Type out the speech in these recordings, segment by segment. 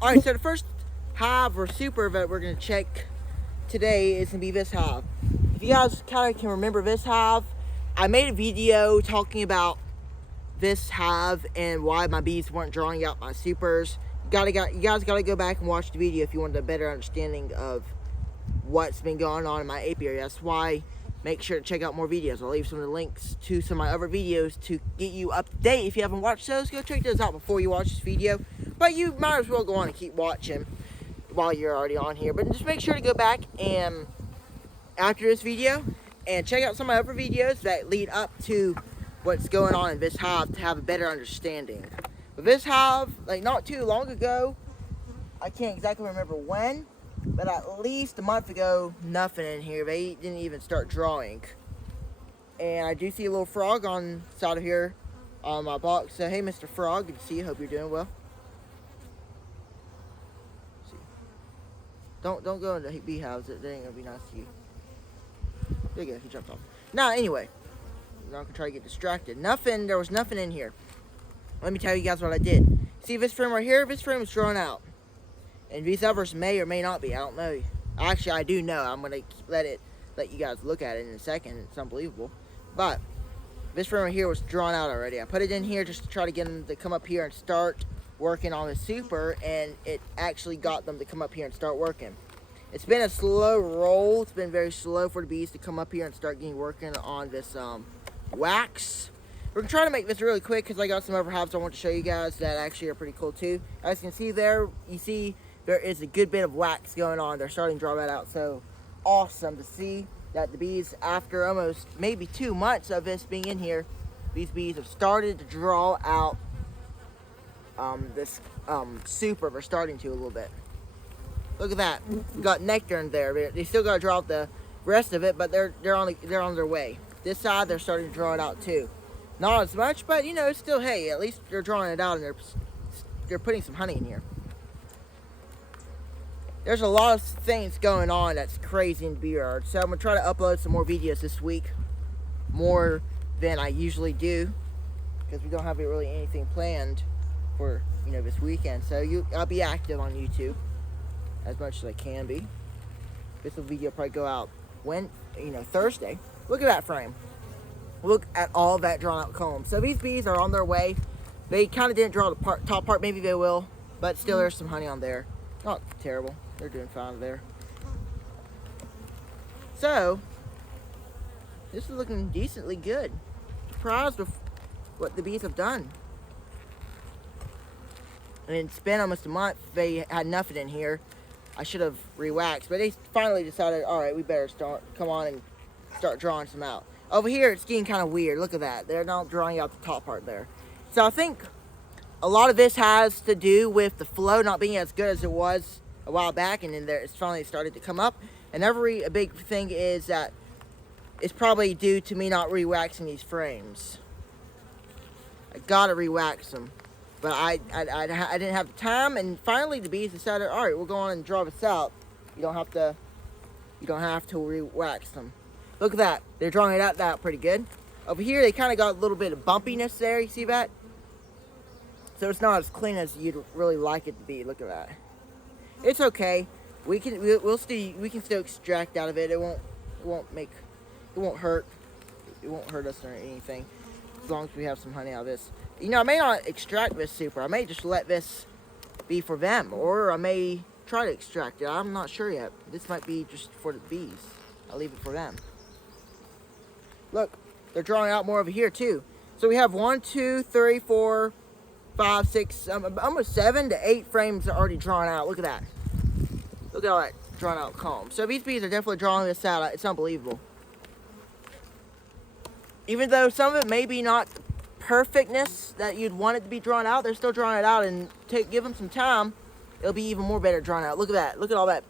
Alright, so the first hive or super that we're going to check today is going to be this hive. If you guys kind of can remember this hive, I made a video talking about this hive and why my bees weren't drawing out my supers. You guys got to go back and watch the video if you want a better understanding of what's been going on in my apiary. That's why make sure to check out more videos. I'll leave some of the links to some of my other videos to get you up to date. If you haven't watched those, go check those out before you watch this video. But you might as well go on and keep watching while you're already on here. But just make sure to go back and after this video and check out some of my other videos that lead up to what's going on in this hive to have a better understanding. But this hive, like not too long ago, I can't exactly remember when, but at least a month ago, nothing in here. They didn't even start drawing. And I do see a little frog on the side of here on my box. So hey, Mr. Frog, good to see you. Hope you're doing well. Let's see. Don't go into beehives. They ain't gonna be nice to you. There you go. He jumped off. Now anyway, I'm not gonna try to get distracted. There was nothing in here. Let me tell you guys what I did. See this frame right here? This frame is drawn out. And these others may or may not be. I don't know. Actually, I do know. I'm going to let you guys look at it in a second. It's unbelievable. But this frame right here was drawn out already. I put it in here just to try to get them to come up here and start working on the super. And it actually got them to come up here and start working. It's been a slow roll. It's been very slow for the bees to come up here and start working on this wax. We're going to try to make this really quick because I got some other hives I want to show you guys that actually are pretty cool too. As you can see there, you see there is a good bit of wax going on. They're starting to draw that out. So awesome to see that the bees, after almost maybe 2 months of this being in here, these bees have started to draw out this super. They're starting to a little bit. Look at that. We got nectar in there. They still got to draw out the rest of it, but they're on their way. This side, they're starting to draw it out too. Not as much, but you know, still, hey, at least they're drawing it out and they're putting some honey in here. There's a lot of things going on that's crazy in the bee yard. So I'm going to try to upload some more videos this week. More than I usually do. Because we don't have really anything planned for, you know, this weekend. So I'll be active on YouTube as much as I can be. This video will probably go out Thursday. Look at that frame. Look at all that drawn out comb. So these bees are on their way. They kind of didn't draw the top part. Maybe they will. But still there's some honey on there. Not terrible. They're doing fine there. So, this is looking decently good. Surprised with what the bees have done. I mean, it's been almost a month. They had nothing in here. I should have re-waxed. But they finally decided, alright, we better come on and start drawing some out. Over here, it's getting kind of weird. Look at that. They're not drawing out the top part there. So I think a lot of this has to do with the flow not being as good as it was a while back. And then it's finally started to come up. And a big thing is that it's probably due to me not re-waxing these frames. I gotta re-wax them. But I didn't have the time. And finally, the bees decided, all right, we'll go on and draw this out. You don't have to re-wax them. Look at that. They're drawing it out pretty good. Over here, they kind of got a little bit of bumpiness there. You see that? So it's not as clean as you'd really like it to be. Look at that. It's okay. We can still extract out of it. It won't hurt. It won't hurt us or anything. As long as we have some honey out of this. You know, I may not extract this super. I may just let this be for them. Or I may try to extract it. I'm not sure yet. This might be just for the bees. I'll leave it for them. Look, they're drawing out more over here too. So we have 1, 2, 3, 4, 5, 6, almost 7 to 8 frames are already drawn out. Look at that. Look at all that drawn out comb. So these bees are definitely drawing this out. It's unbelievable. Even though some of it may be not perfectness that you'd want it to be drawn out, they're still drawing it out, and give them some time, it'll be even more better drawn out. Look at that. Look at all that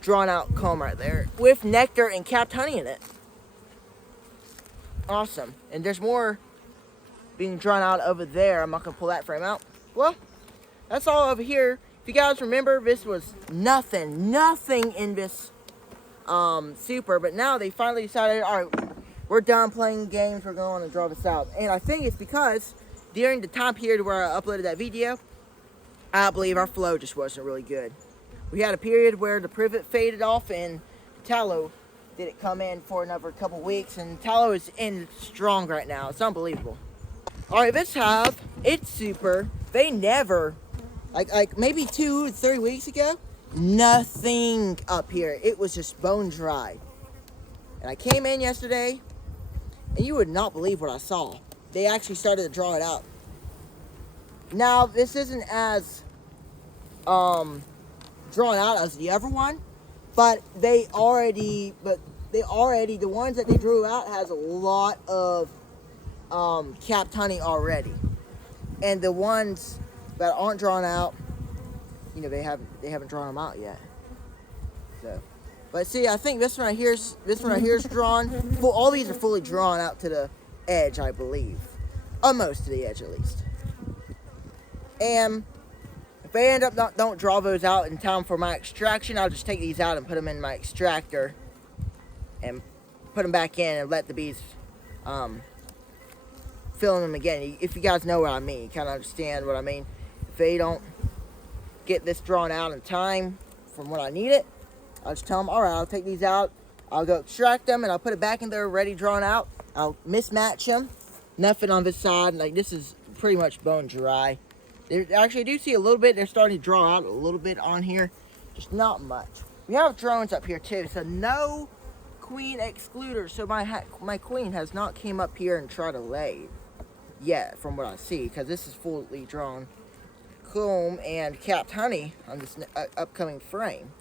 drawn out comb right there with nectar and capped honey in it. Awesome. And there's more being drawn out over there. I'm not going to pull that frame out. Well, that's all over here. If you guys remember, this was nothing in this super, but now they finally decided, all right, we're done playing games, we're going to draw this out. And I think it's because during the time period where I uploaded that video, I believe our flow just wasn't really good. We had a period where the privet faded off and tallow didn't come in for another couple weeks, and tallow is in strong right now. It's unbelievable. All right, this hive, it's super. They never, like maybe 2 or 3 weeks ago, nothing up here. It was just bone dry. And I came in yesterday, and you would not believe what I saw. They actually started to draw it out. Now, this isn't as drawn out as the other one, but the ones that they drew out has a lot of capped honey already, and the ones that aren't drawn out, you know, they haven't drawn them out yet. So, but see, I think this one right here is drawn. Well, all these are fully drawn out to the edge, I believe, almost to the edge at least. And if I end up don't draw those out in time for my extraction, I'll just take these out and put them in my extractor and put them back in and let the bees fill them again. If you guys know what I mean, you kind of understand what I mean. If they don't get this drawn out in time from when I need it, I'll just tell them, all right, I'll take these out, I'll go extract them, and I'll put it back in there ready drawn out. I'll mismatch them. Nothing on this side. Like, this is pretty much bone dry. Actually, I do see a little bit. They're starting to draw out a little bit on here. Just not much. We have drones up here, too. So, no queen excluder. So, my queen has not came up here and tried to lay yet, from what I see. Because this is fully drawn comb and capped honey on this upcoming frame.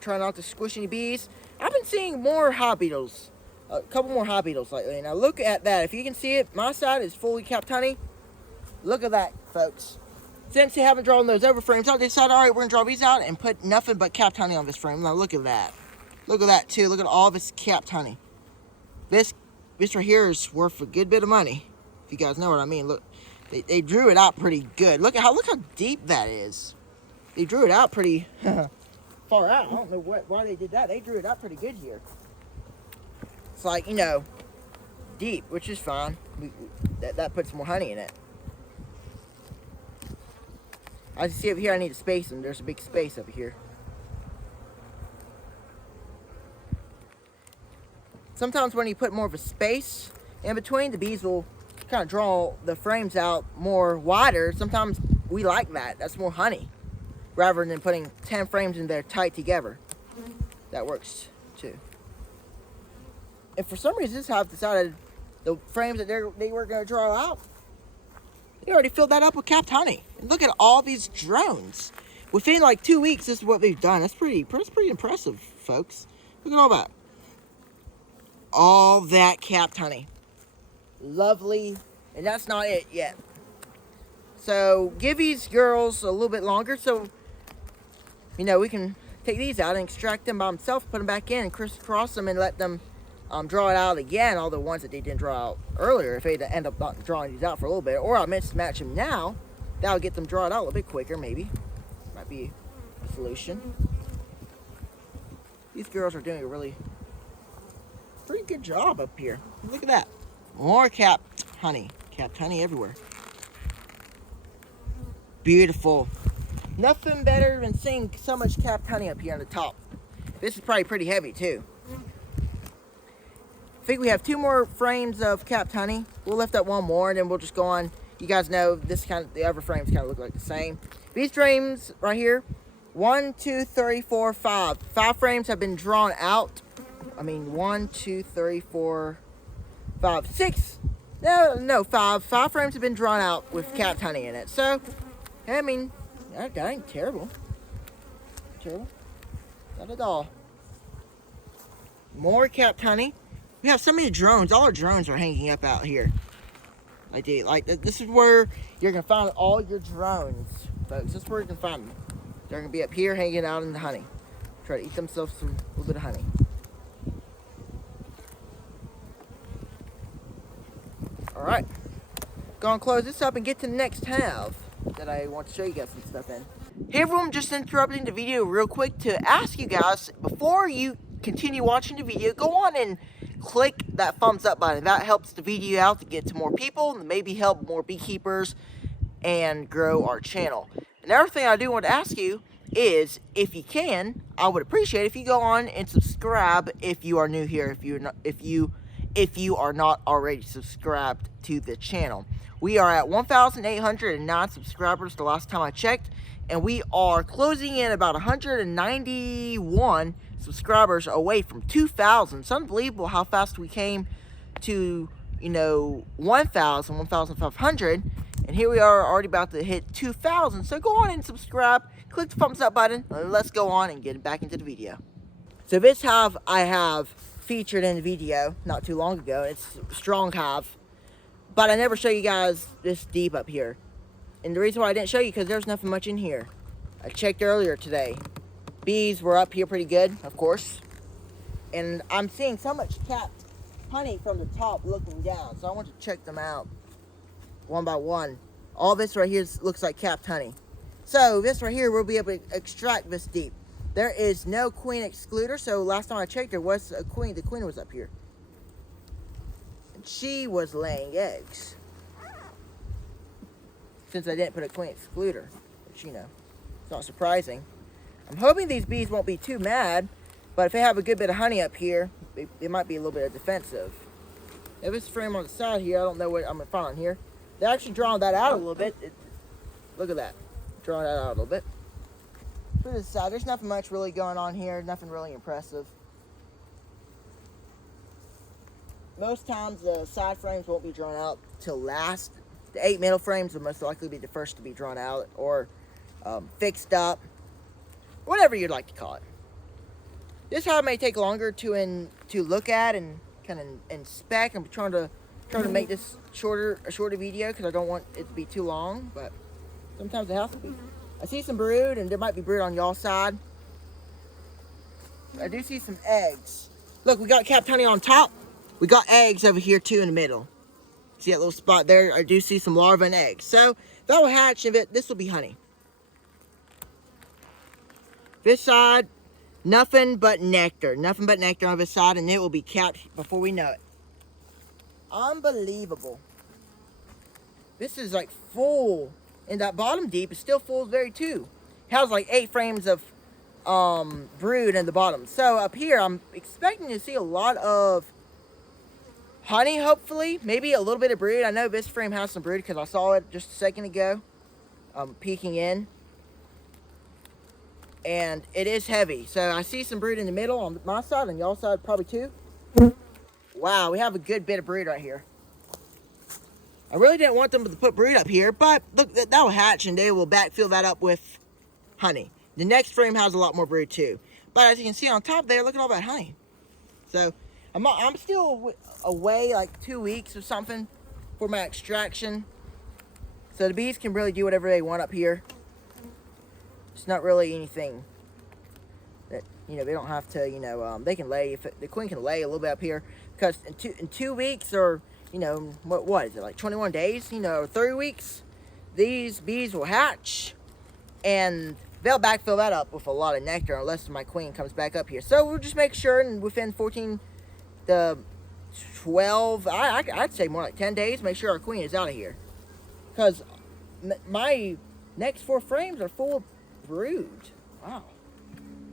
Try not to squish any bees. I've been seeing more hive beetles. A couple more hive beetles lately. Now look at that. If you can see it, my side is fully capped honey. Look at that, folks. Since they haven't drawn those over frames out, they decided, all right, we're going to draw these out and put nothing but capped honey on this frame. Now look at that. Look at that, too. Look at all this capped honey. This right here is worth a good bit of money, if you guys know what I mean. Look, they drew it out pretty good. Look how deep that is. They drew it out pretty far out. I don't know why they did that. They drew it out pretty good here. It's like, you know, deep, which is fine. That puts more honey in it. As you see over here, I need to space them. There's a big space over here. Sometimes when you put more of a space in between, the bees will kind of draw the frames out more wider. Sometimes we like that. That's more honey, rather than putting 10 frames in there tight together. That works too. And for some reason, this hive decided the frames that they were going to draw out, they already filled that up with capped honey. And look at all these drones. Within like 2 weeks, this is what they've done. That's pretty impressive, folks. Look at all that. All that capped honey. Lovely. And that's not it yet. So give these girls a little bit longer so, you know, we can take these out and extract them by themselves, put them back in and crisscross them and let them draw it out again, all the ones that they didn't draw out earlier, if they end up not drawing these out for a little bit. Or I'll mismatch them now. That'll get them drawn out a little bit quicker, maybe. Might be a solution. These girls are doing a pretty good job up here. Look at that. More capped honey. Capped honey everywhere. Beautiful. Nothing better than seeing so much capped honey up here on the top. This is probably pretty heavy too. I think we have 2 more frames of capped honey. We'll lift up 1 more and then we'll just go on. You guys know the other frames kind of look like the same. These frames right here, 1, 2, 3, 4, 5. 5 frames have been drawn out. I mean, 1, 2, 3, 4, 5, 6. No, 5. 5 frames have been drawn out with capped honey in it. So, I mean, that ain't terrible. Terrible. Not at all. More capped honey. We have so many drones. All our drones are hanging up out here. This is where you're going to find all your drones, folks. This is where you can find them. They're going to be up here hanging out in the honey. Try to eat themselves a little bit of honey. Alright. Gonna close this up and get to the next hive that I want to show you guys some stuff in. Hey everyone, just interrupting the video real quick to ask you guys, before you continue watching the video, go on and click that thumbs up button. That helps the video out to get to more people and maybe help more beekeepers and grow our channel. Another thing I do want to ask you is, if you can, I would appreciate if you go on and subscribe if you are new here, if you are not already subscribed to the channel. We are at 1,809 subscribers the last time I checked, and we are closing in about 191 subscribers away from 2,000. It's unbelievable how fast we came to, 1,000, 1,500, and here we are already about to hit 2,000. So go on and subscribe, click the thumbs up button, and let's go on and get back into the video. So this hive I have featured in the video not too long ago. It's a strong hive, but I never show you guys this deep up here. And the reason why I didn't show you, because there's nothing much in here. I checked earlier today. Bees were up here pretty good, of course. And I'm seeing so much capped honey from the top looking down. So I want to check them out one by one. All this right here looks like capped honey. So this right here, we'll be able to extract this deep. There is no queen excluder. So last time I checked, there was a queen. The queen was up here. And she was laying eggs. Since I didn't put a queen excluder, which, it's not surprising. I'm hoping these bees won't be too mad, but if they have a good bit of honey up here, they might be a little bit defensive. If this frame on the side here, I don't know what I'm going to find here. They're actually drawing that out a little bit. Look at that. Drawing that out a little bit. For this side, there's nothing much really going on here. Nothing really impressive. Most times the side frames won't be drawn out till last. The 8 middle frames will most likely be the first to be drawn out or fixed up. Whatever you'd like to call it. This hive may take longer to look at and kind of inspect. I'm trying to make this a shorter video because I don't want it to be too long, but sometimes it has to be. I see some brood, and there might be brood on y'all's side. I do see some eggs. Look, we got capped honey on top. We got eggs over here too in the middle. See that little spot there? I do see some larvae and eggs. So that will hatch, and this will be honey. This side, nothing but nectar. Nothing but nectar on this side, and it will be capped before we know it. Unbelievable. This is like full. And that bottom deep is still full there too. It has like 8 frames of brood in the bottom. So up here, I'm expecting to see a lot of honey, hopefully. Maybe a little bit of brood. I know this frame has some brood because I saw it just a second ago. Peeking in. And it is heavy. So I see some brood in the middle on my side, and y'all's side probably too. Wow, we have a good bit of brood right here. I really didn't want them to put brood up here, but look, that will hatch and they will backfill that up with honey. The next frame has a lot more brood too. But as you can see on top there, look at all that honey. So I'm still away like 2 weeks or something for my extraction. So the bees can really do whatever they want up here. It's not really anything that, they don't have to, they can lay, if the queen can lay a little bit up here. Because in 2 weeks or, what is it, like 21 days, or 30 weeks, these bees will hatch and they'll backfill that up with a lot of nectar unless my queen comes back up here. So we'll just make sure, and within 14 to 12, I'd say more like 10 days, make sure our queen is out of here. Because my next 4 frames are full of brood. Wow.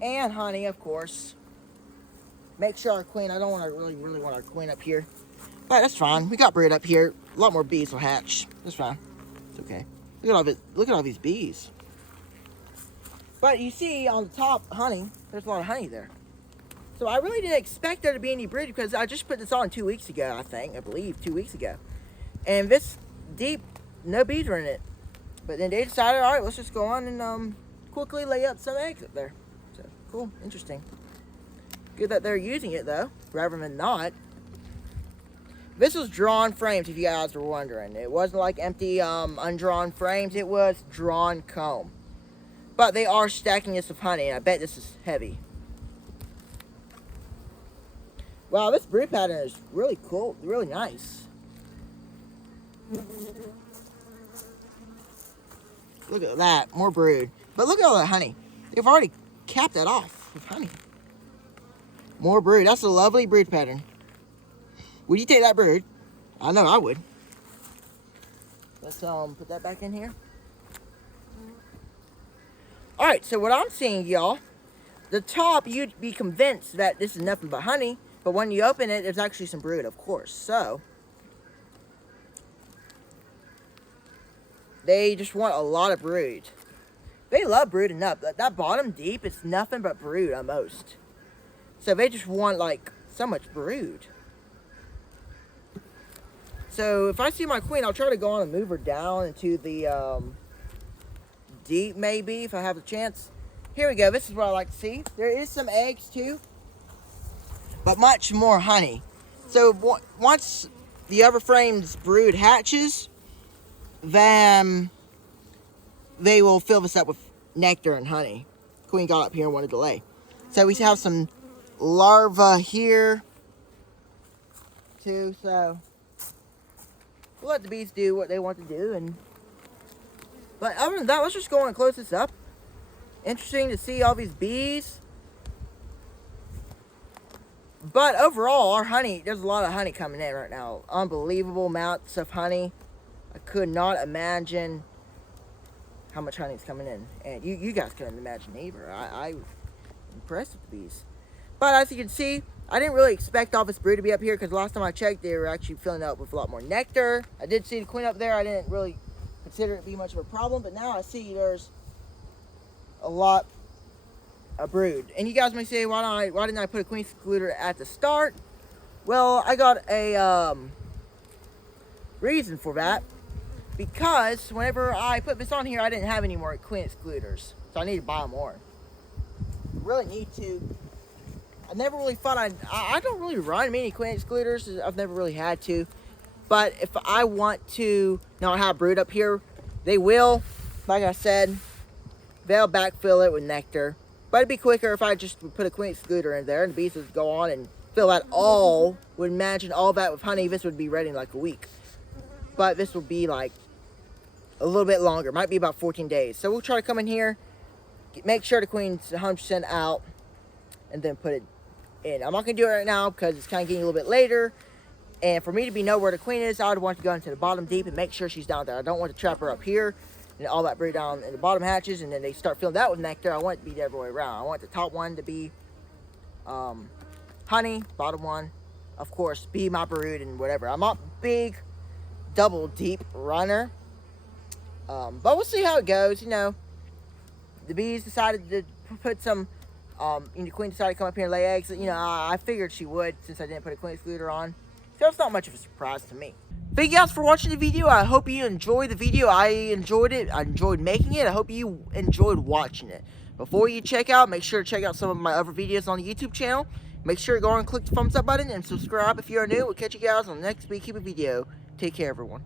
And honey, of course. Make sure our queen, I don't want to really want our queen up here. But that's fine. We got brood up here. A lot more bees will hatch. That's fine. It's okay. Look at all these bees. But you see on the top, honey, there's a lot of honey there. So I really didn't expect there to be any brood because I just put this on 2 weeks ago, I believe 2 weeks ago. And this deep, no bees were in it. But then they decided, all right, let's just go on and quickly lay up some eggs up there. So cool, interesting. Good that they're using it though, rather than not. This was drawn frames, if you guys were wondering. It wasn't like empty, undrawn frames. It was drawn comb. But they are stacking this with honey, and I bet this is heavy. Wow, this brood pattern is really cool, really nice. Look at that, more brood. But look at all that honey. They've already capped that off with honey. More brood. That's a lovely brood pattern. Would you take that brood? I know I would. Let's put that back in here. Alright, so what I'm seeing, y'all, the top, you'd be convinced that this is nothing but honey, but when you open it, there's actually some brood, of course. So, they just want a lot of brood. They love brooding up. That bottom deep is nothing but brood almost. So they just want like so much brood. So if I see my queen, I'll try to go on and move her down into the deep maybe if I have a chance. Here we go. This is what I like to see. There is some eggs too, but much more honey. So once the other frame's brood hatches, then they will fill this up with nectar and honey. Queen got up here and wanted to lay. So we have some larvae here too. So we'll let the bees do what they want to do. But other than that, let's just go on and close this up. Interesting to see all these bees. But overall, our honey, there's a lot of honey coming in right now. Unbelievable amounts of honey. I could not imagine how much honey is coming in. And you guys couldn't imagine either. I'm impressed with the bees. But as you can see, I didn't really expect all this brood to be up here because last time I checked, they were actually filling up with a lot more nectar. I did see the queen up there. I didn't really consider it to be much of a problem. But now I see there's a lot of brood. And you guys may say, why didn't I put a queen excluder at the start? Well, I got a reason for that. Because whenever I put this on here, I didn't have any more queen excluders. So I need to buy more. Really need to. I never really thought I don't really run many queen excluders. I've never really had to. But if I want to not have brood up here, they will. Like I said, they'll backfill it with nectar. But it'd be quicker if I just put a queen excluder in there and the bees would go on and fill that all. Would imagine all that with honey. This would be ready in like a week. But this will be like a little bit longer. Might be about 14 days. So we'll try to come in here, make sure the queen's 100% out, and then put it in. I'm not going to do it right now because it's kind of getting a little bit later. And for me to know where the queen is, I would want to go into the bottom deep and make sure she's down there. I don't want to trap her up here and all that brood down in the bottom hatches and then they start filling that with nectar. I want it to be the other way around. I want the top one to be honey, bottom one, of course, be my brood and whatever. I'm not big double deep runner. But we'll see how it goes. You know, the bees decided to put some, the queen decided to come up here and lay eggs. You know, I figured she would since I didn't put a queen excluder on. So it's not much of a surprise to me. Thank you guys for watching the video. I hope you enjoyed the video. I enjoyed it. I enjoyed making it. I hope you enjoyed watching it. Before you check out, make sure to check out some of my other videos on the YouTube channel. Make sure to go and click the thumbs up button and subscribe if you are new. We'll catch you guys on the next beekeeping video. Take care, everyone.